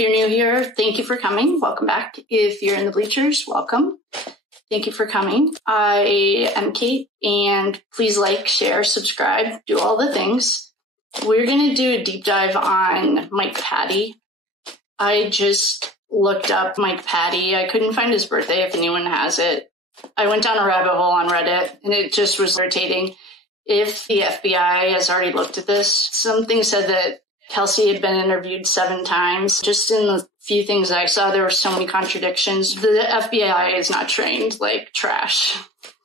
If you're new here, thank you for coming. Welcome back. If you're in the bleachers, welcome. Thank you for coming. I am Kate, and please like, share, subscribe, do all the things. We're going to do a deep dive on Mike Patty. I just looked up Mike Patty. I couldn't find his birthday if anyone has it. I went down a rabbit hole on Reddit, and it just was irritating. If the FBI has already looked at this, something said that Kelsey had been interviewed 7 times. Just in the few things I saw, there were so many contradictions. The FBI is not trained like trash.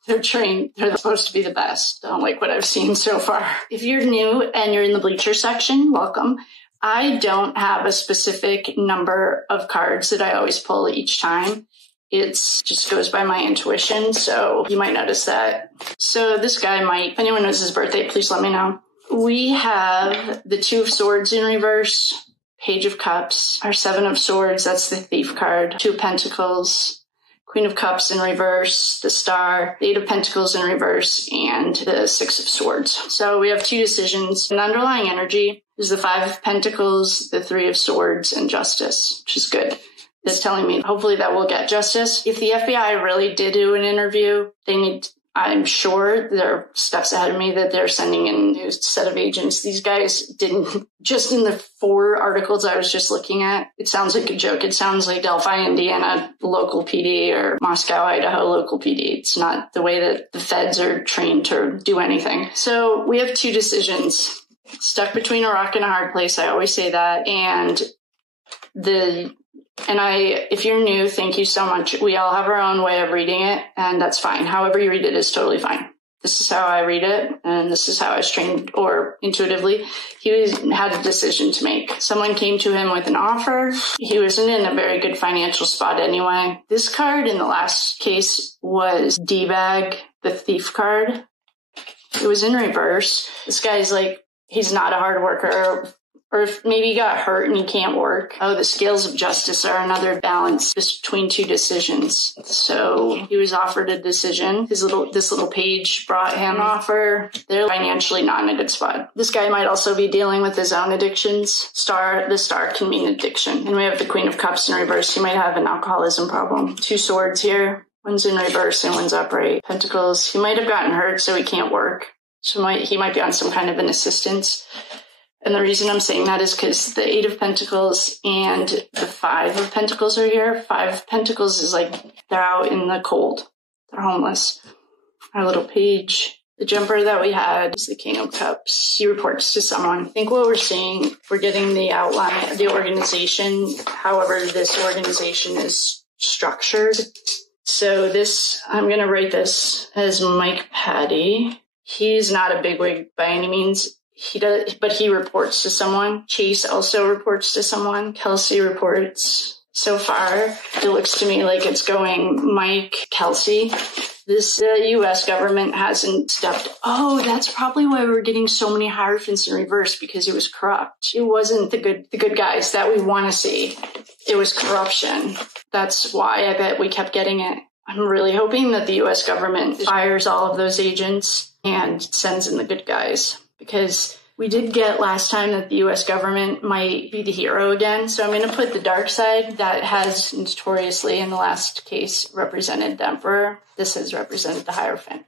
They're trained. They're supposed to be the best, like what I've seen so far. If you're new and you're in the bleacher section, welcome. I don't have a specific number of cards that I always pull each time. It just goes by my intuition, so you might notice that. So this guy might, if anyone knows his birthday, please let me know. We have the 2 of Swords in reverse, Page of Cups, our 7 of Swords, that's the Thief card, 2 of Pentacles, Queen of Cups in reverse, the Star, the 8 of Pentacles in reverse, and the 6 of Swords. So we have 2 decisions. An underlying energy is the 5 of Pentacles, the 3 of Swords, and Justice, which is good. It's telling me hopefully that we'll get justice. If the FBI really did do an interview, I'm sure they're steps ahead of me that they're sending in a new set of agents. These guys didn't, just in the 4 articles I was just looking at, it sounds like a joke. It sounds like Delphi, Indiana local PD or Moscow, Idaho local PD. It's not the way that the feds are trained to do anything. So we have 2 decisions. Stuck between a rock and a hard place. I always say that. If you're new, thank you so much. We all have our own way of reading it, and that's fine. However you read it is totally fine. This is how I read it, and this is how I was trained, or intuitively. He had a decision to make. Someone came to him with an offer. He wasn't in a very good financial spot anyway. This card in the last case was D-Bag, the Thief card. It was in reverse. This guy's like, he's not a hard worker. Or if maybe he got hurt and he can't work. Oh, the scales of justice are another balance between 2 decisions. So he was offered a decision. This little page brought him an offer. They're financially not in a good spot. This guy might also be dealing with his own addictions. The star can mean addiction. And we have the Queen of Cups in reverse. He might have an alcoholism problem. 2 swords here. One's in reverse and one's upright. Pentacles. He might have gotten hurt, so he can't work. So he might be on some kind of an assistance. And the reason I'm saying that is because the 8 of Pentacles and the 5 of Pentacles are here. 5 of Pentacles is like they're out in the cold. They're homeless. Our little page. The jumper that we had is the King of Cups. He reports to someone. I think what we're seeing, we're getting the outline of the organization, however this organization is structured. So I'm going to write this as Mike Patty. He's not a bigwig by any means. But he reports to someone. Chase also reports to someone. Kelsey reports. So far, it looks to me like it's going Mike, Kelsey. The U.S. government hasn't stepped. Oh, that's probably why we're getting so many Hierophants in reverse, because it was corrupt. It wasn't the good guys that we want to see. It was corruption. That's why I bet we kept getting it. I'm really hoping that the U.S. government fires all of those agents and sends in the good guys. Because we did get last time that the U.S. government might be the hero again. So I'm going to put the dark side that has notoriously in the last case represented the Emperor. This has represented the Hierophant.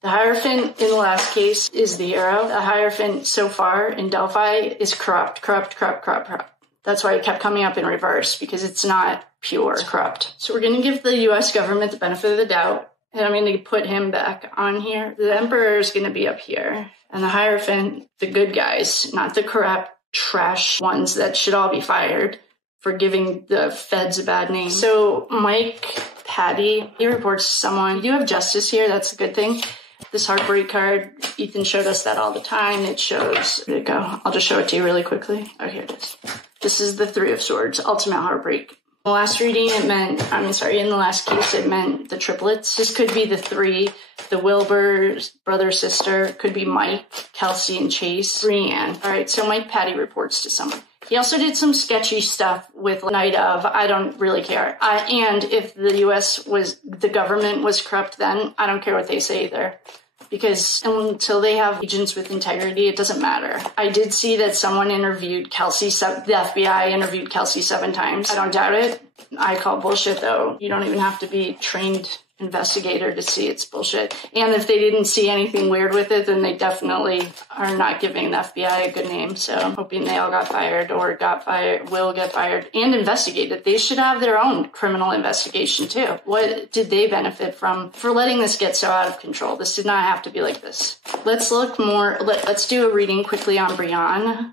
The Hierophant in the last case is the hero. The Hierophant so far in Delphi is corrupt. That's why it kept coming up in reverse, because it's not pure. It's corrupt. So we're going to give the U.S. government the benefit of the doubt. And I'm going to put him back on here. The Emperor is going to be up here. And the Hierophant, the good guys, not the corrupt trash ones that should all be fired for giving the feds a bad name. So Mike Patty, he reports to someone. You have justice here. That's a good thing. This heartbreak card, Ethan showed us that all the time. It shows, there you go. I'll just show it to you really quickly. Oh, here it is. This is the 3 of Swords, ultimate heartbreak. In the last reading, in the last case, it meant the triplets. This could be the 3, the Wilbur, brother, sister. Could be Mike, Kelsey, and Chase. Brienne. All right, so Mike Patty reports to someone. He also did some sketchy stuff with Night of. I don't really care. And if the U.S. the government was corrupt then, I don't care what they say either. because until they have agents with integrity, it doesn't matter. I did see that someone interviewed Kelsey, the FBI interviewed Kelsey 7 times. I don't doubt it. I call bullshit though. You don't even have to be trained investigator to see it's bullshit. And if they didn't see anything weird with it, then they definitely are not giving the FBI a good name. So I'm hoping they all got fired or will get fired and investigated. They should have their own criminal investigation too. What did they benefit from for letting this get so out of control? This did not have to be like this. Let's look more. Let's do a reading quickly on Brienne,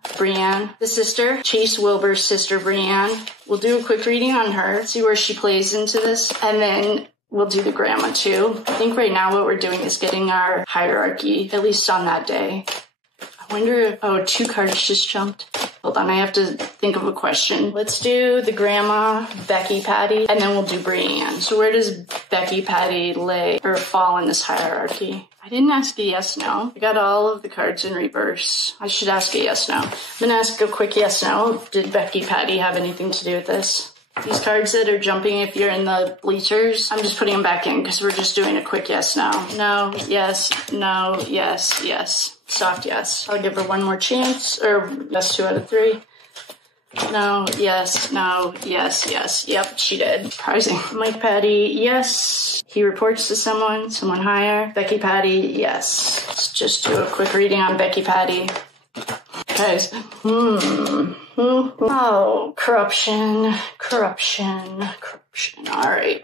the sister, Chase Wilbur's sister, Brienne. We'll do a quick reading on her, see where she plays into this, and then we'll do the grandma too. I think right now what we're doing is getting our hierarchy, at least on that day. I wonder if, oh, 2 cards just jumped. Hold on, I have to think of a question. Let's do the grandma, Becky Patty, and then we'll do Brienne. So where does Becky Patty lay or fall in this hierarchy? I didn't ask a yes, no. I got all of the cards in reverse. I should ask a yes, no. I'm gonna ask a quick yes, no. Did Becky Patty have anything to do with this? These cards that are jumping, if you're in the bleachers, I'm just putting them back in because we're just doing a quick yes, no. No, yes, no, yes, yes. Soft yes. I'll give her one more chance, or yes, 2 out of 3. No, yes, no, yes, yes. Yep, she did. Surprising. Mike Patty, yes. He reports to someone higher. Becky Patty, yes. Let's just do a quick reading on Becky Patty. Guys, oh, corruption. All right.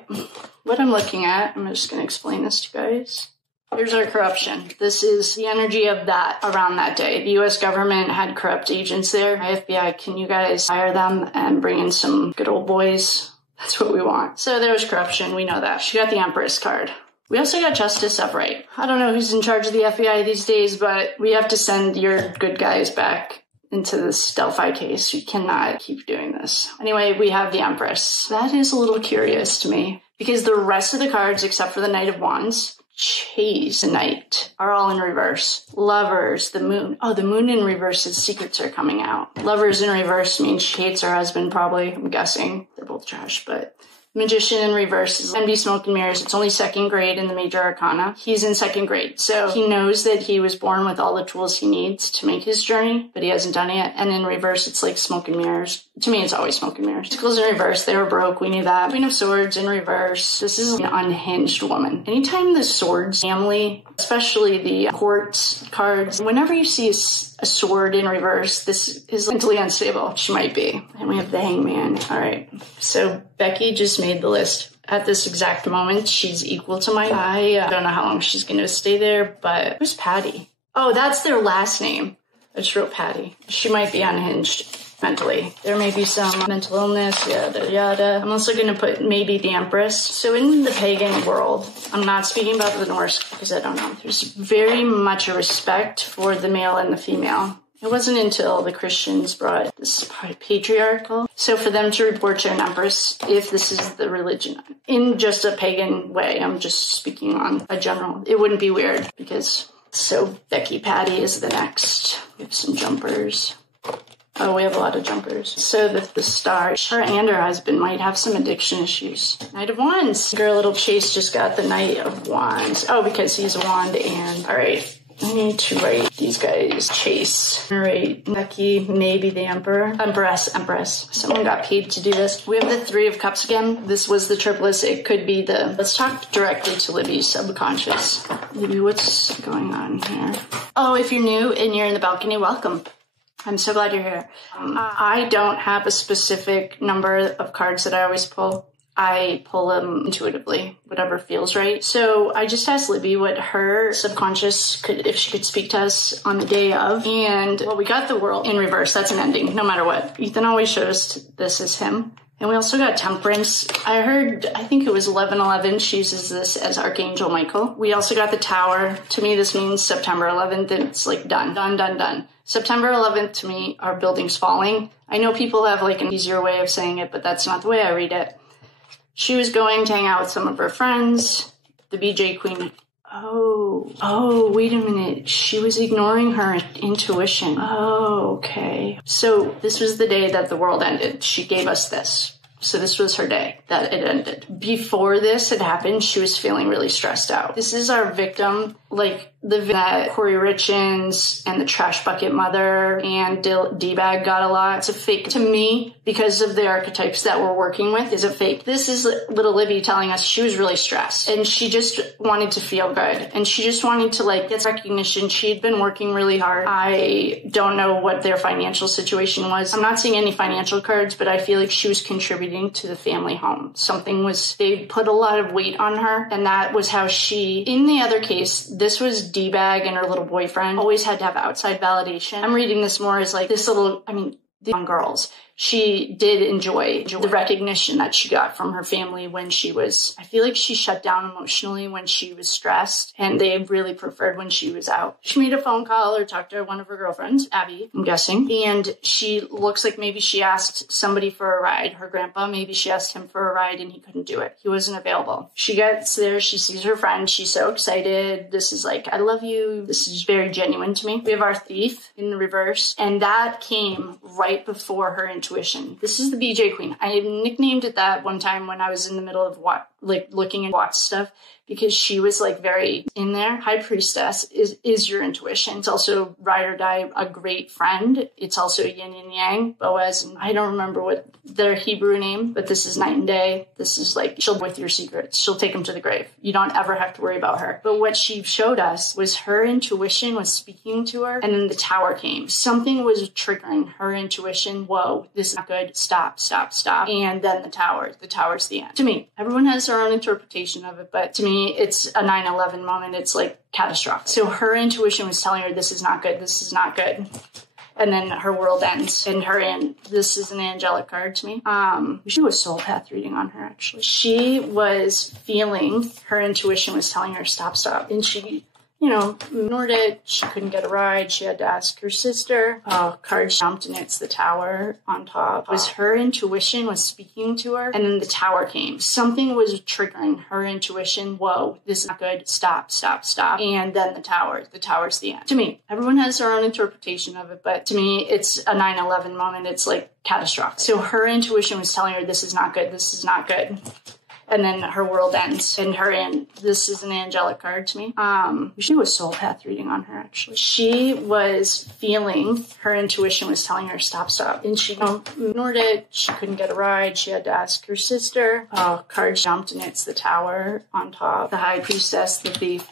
What I'm looking at, I'm just going to explain this to you guys. Here's our corruption. This is the energy of that around that day. The U.S. government had corrupt agents there. FBI, can you guys hire them and bring in some good old boys? That's what we want. So there was corruption. We know that. She got the Empress card. We also got Justice Upright. I don't know who's in charge of the FBI these days, but we have to send your good guys back into this Delphi case. We cannot keep doing this. Anyway, we have the Empress. That is a little curious to me because the rest of the cards, except for the Knight of Wands, Chase, the Knight, are all in reverse. Lovers, the Moon. Oh, the Moon in reverse, his secrets are coming out. Lovers in reverse means she hates her husband, probably. I'm guessing. They're both trash, but... Magician in reverse is Envy, Smoke, and Mirrors. It's only 2nd grade in the Major Arcana. He's in 2nd grade, so he knows that he was born with all the tools he needs to make his journey, but he hasn't done it yet. And in reverse, it's like Smoke and Mirrors. To me, it's always Smoke and Mirrors. Pentacles in reverse. They were broke. We knew that. Queen of Swords in reverse. This is an unhinged woman. Anytime the Swords family, especially the Quartz cards, whenever you see a sword in reverse, this is mentally unstable. She might be. And we have the Hangman. All right. So Becky just made the list. At this exact moment, she's equal to mine. I don't know how long she's going to stay there, but who's Patty? Oh, that's their last name. I just wrote Patty. She might be unhinged mentally. There may be some mental illness, yada, yada. I'm also going to put maybe the Empress. So in the pagan world, I'm not speaking about the Norse because I don't know. There's very much a respect for the male and the female. It wasn't until the Christians brought this patriarchal. So for them to report to an empress, if this is the religion, in just a pagan way, I'm just speaking on a general, it wouldn't be weird because, so Becky Patty is the next. We have some jumpers. Oh, we have a lot of jumpers. So the star, her and her husband might have some addiction issues. Knight of Wands. Girl, little Chase just got the Knight of Wands. Oh, because he's a wand and, all right. I need to write these guys. Chase. All right. Becky, maybe the Empress. Someone got paid to do this. We have the 3 of Cups again. This was the triplets. It could be the... Let's talk directly to Libby's subconscious. Libby, what's going on here? Oh, if you're new and you're in the balcony, welcome. I'm so glad you're here. I don't have a specific number of cards that I always pull. I pull them intuitively, whatever feels right. So I just asked Libby what her subconscious could, if she could speak to us on the day of. And well, we got the World in reverse. That's an ending, no matter what. Ethan always shows this as him. And we also got Temperance. I heard, I think it was 11/11. She uses this as Archangel Michael. We also got the Tower. To me, this means September 11th. It's like done. September 11th, to me, our building's falling. I know people have like an easier way of saying it, but that's not the way I read it. She was going to hang out with some of her friends. The BJ Queen. Oh, wait a minute. She was ignoring her intuition. Oh, okay. So this was the day that the world ended. She gave us this. So this was her day that it ended. Before this had happened, she was feeling really stressed out. This is our victim. Like, that Corey Richins and the Trash Bucket Mother and D-Bag got a lot. It's a fake to me because of the archetypes that we're working with is a fake. This is little Libby telling us she was really stressed and she just wanted to feel good and she just wanted to like get recognition. She'd been working really hard. I don't know what their financial situation was. I'm not seeing any financial cards, but I feel like she was contributing to the family home. They put a lot of weight on her and that was how she, in the other case, this was D-Bag and her little boyfriend always had to have outside validation. I'm reading this more as like this little, the young girls. She did enjoy the recognition that she got from her family when she was, I feel like she shut down emotionally when she was stressed and they really preferred when she was out. She made a phone call or talked to one of her girlfriends, Abby, I'm guessing, and she looks like maybe she asked somebody for a ride. Her grandpa, maybe she asked him for a ride and he couldn't do it. He wasn't available. She gets there, she sees her friend, she's so excited. This is like, I love you. This is very genuine to me. We have our thief in the reverse and that came right before her intuition. This is the BJ Queen. I nicknamed it that one time when I was in the middle of looking at watch stuff because she was like very in there. High Priestess is your intuition. It's also ride or die, a great friend. It's also yin and yang, Boaz, and I don't remember what their Hebrew name, but this is night and day. This is like, she'll with your secrets. She'll take them to the grave. You don't ever have to worry about her. But what she showed us was her intuition was speaking to her and then the tower came. Something was triggering her intuition. Whoa, this is not good. Stop, stop, stop. And then the tower's the end. To me, everyone has their own interpretation of it, but to me, it's a 9/11 moment. It's like catastrophic. So her intuition was telling her, this is not good. This is not good. And then her world ends. And this is an angelic card to me. We should do a soul path reading on her, actually. She was feeling, her intuition was telling her, stop, stop. And she, ignored it. She couldn't get a ride. She had to ask her sister. Card jumped and it's the tower on top. It was her intuition was speaking to her and then the tower came. Something was triggering her intuition. Whoa, this is not good. Stop, stop, stop. And then the tower's the end. To me, everyone has their own interpretation of it, but to me, it's a 9/11 moment. It's like catastrophic. So her intuition was telling her, this is not good. This is not good. And then her world ends. And this is an angelic card to me. We should do a soul path reading on her, actually. She was feeling, her intuition was telling her, stop, stop. And she ignored it. She couldn't get a ride. She had to ask her sister. Card jumped and it's the tower on top. The High Priestess, the Thief.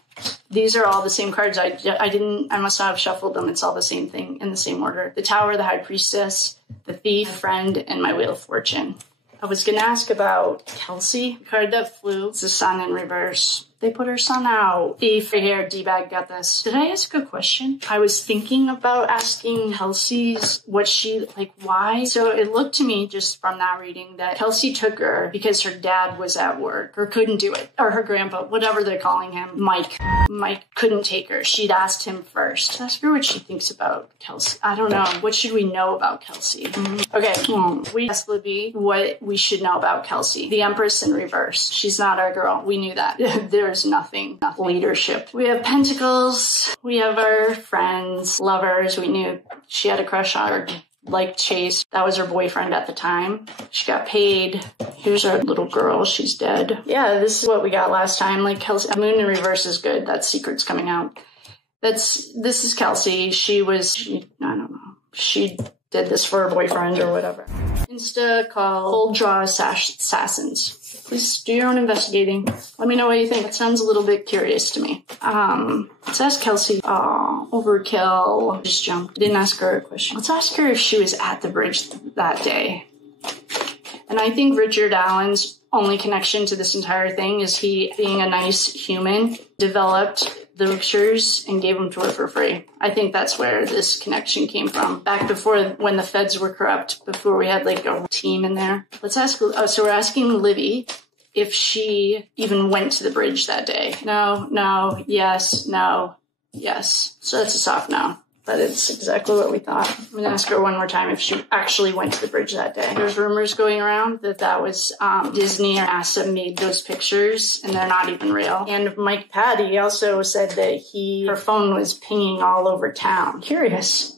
These are all the same cards. I must not have shuffled them. It's all the same thing in the same order. The Tower, the High Priestess, the Thief, Friend, and my Wheel of Fortune. I was going to ask about Kelsey, the card that flew. It's the Sun in reverse. They put her son out. Thief right here, D-Bag got this. Did I ask a question? I was thinking about asking Kelsey's why. So it looked to me just from that reading that Kelsey took her because her dad was at work or couldn't do it. Or her grandpa, whatever they're calling him, Mike. Mike couldn't take her. She'd asked him first. Ask her what she thinks about Kelsey. I don't know. What should we know about Kelsey? Okay, we asked Libby what we should know about Kelsey. The Empress in reverse. She's not our girl. We knew that. There's nothing leadership. We have Pentacles. We have our friends, lovers. We knew she had a crush on her, like Chase. That was her boyfriend at the time. She got paid. Here's our little girl. She's dead. Yeah, this is what we got last time. Like Kelsey, Moon in reverse is good. That secret's coming out. This is Kelsey. I don't know. She did this for her boyfriend or whatever. Insta call, cold draw assassins. Please do your own investigating. Let me know what you think. It sounds a little bit curious to me. Let's ask Kelsey. Overkill. Just jumped. Didn't ask her a question. Let's ask her if she was at the bridge that day. And I think Richard Allen's only connection to this entire thing is he, being a nice human, developed the pictures and gave them to her for free. I think that's where this connection came from. Back before, when the feds were corrupt, before we had like a team in there. Let's ask, so we're asking Libby if she even went to the bridge that day. No, yes, no, yes. So that's a soft no. But it's exactly what we thought. I'm going to ask her one more time if she actually went to the bridge that day. There's rumors going around that was Disney or NASA made those pictures, and they're not even real. And Mike Patty also said that her phone was pinging all over town. Curious.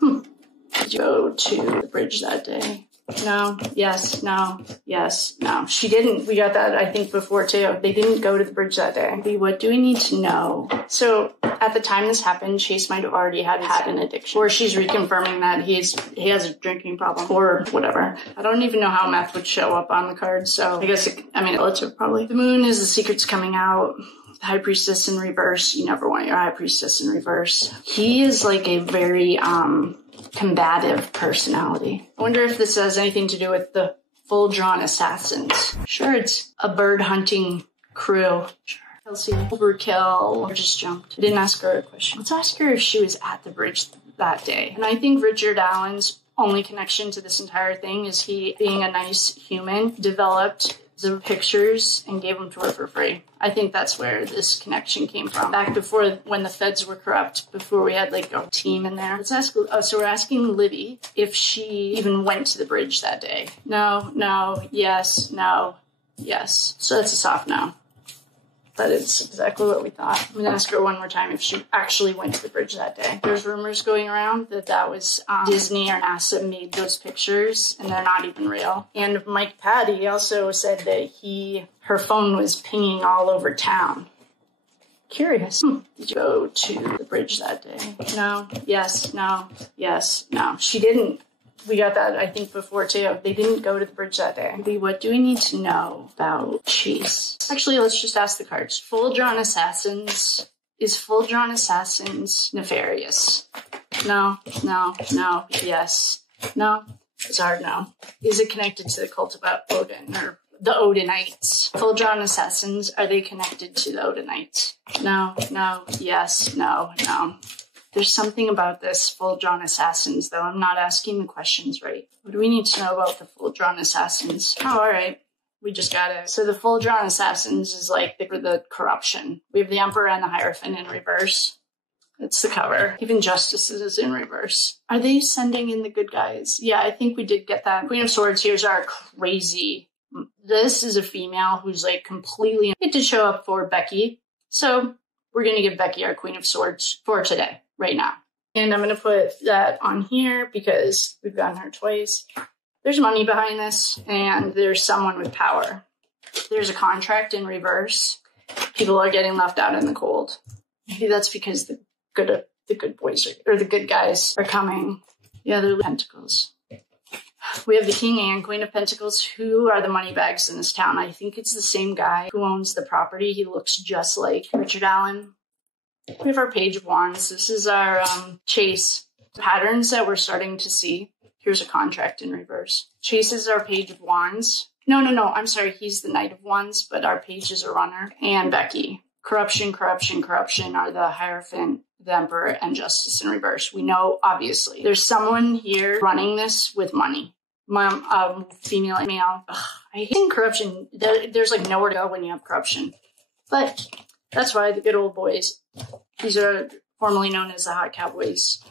Did you go to the bridge that day? no, yes, no, yes, no. She didn't. We got that, I think, before, too. They didn't go to the bridge that day. What do we need to know? So at the time this happened, Chase might have already had an addiction. Or she's reconfirming that he has a drinking problem or whatever. I don't even know how meth would show up on the card. So I guess, relative probably. The moon is the secrets coming out. High priestess in reverse. You never want your high priestess in reverse. He is like a very combative personality. I wonder if this has anything to do with the full drawn assassins. Sure, it's a bird hunting crew. Sure. Kelsey, overkill, or just jumped. I didn't ask her a question. Let's ask her if she was at the bridge that day. And I think Richard Allen's only connection to this entire thing is he, being a nice human, developed the pictures and gave them to her for free. I think that's where this connection came from. Back before, when the feds were corrupt, before we had like a team in there. Let's ask, so we're asking Libby if she even went to the bridge that day. No, no, yes, no, yes. So that's a soft no. But it's exactly what we thought. I'm going to ask her one more time if she actually went to the bridge that day. There's rumors going around that was Disney or NASA made those pictures, and they're not even real. And Mike Patty also said that her phone was pinging all over town. Curious. Did you go to the bridge that day? No, yes, no, yes, no. She didn't. We got that, I think, before, too. They didn't go to the bridge that day. What do we need to know about Chase? Actually, let's just ask the cards. Full drawn assassins. Is full drawn assassins nefarious? No, no, no, yes. No, it's a hard no. Is it connected to the cult of Odin or the Odinites? Full drawn assassins, are they connected to the Odinites? No, no, yes, no, no. There's something about this full-drawn assassins, though. I'm not asking the questions right. What do we need to know about the full-drawn assassins? Oh, all right. We just got it. So the full-drawn assassins is like the corruption. We have the Emperor and the Hierophant in reverse. That's the cover. Even Justices is in reverse. Are they sending in the good guys? Yeah, I think we did get that. Queen of Swords, here's our crazy. This is a female who's like completely... It did show up for Becky. So we're going to give Becky our Queen of Swords for today. Right now. And I'm going to put that on here because we've gotten her twice. There's money behind this, and there's someone with power. There's a contract in reverse. People are getting left out in the cold. Maybe that's because the good boys or the good guys are coming. Yeah, they're Pentacles. We have the King and Queen of Pentacles. Who are the money bags in this town? I think it's the same guy who owns the property. He looks just like Richard Allen. We have our Page of Wands. This is our Chase. Patterns that we're starting to see. Here's a contract in reverse. Chase is our Page of Wands. No, I'm sorry. He's the Knight of Wands, but our Page is a runner. And Becky. Corruption, corruption, corruption are the Hierophant, the Emperor, and Justice in reverse. We know, obviously. There's someone here running this with money. Female and male. Ugh, I hate corruption. There's like nowhere to go when you have corruption. But that's why the good old boys, these are formerly known as the Hot Cowboys.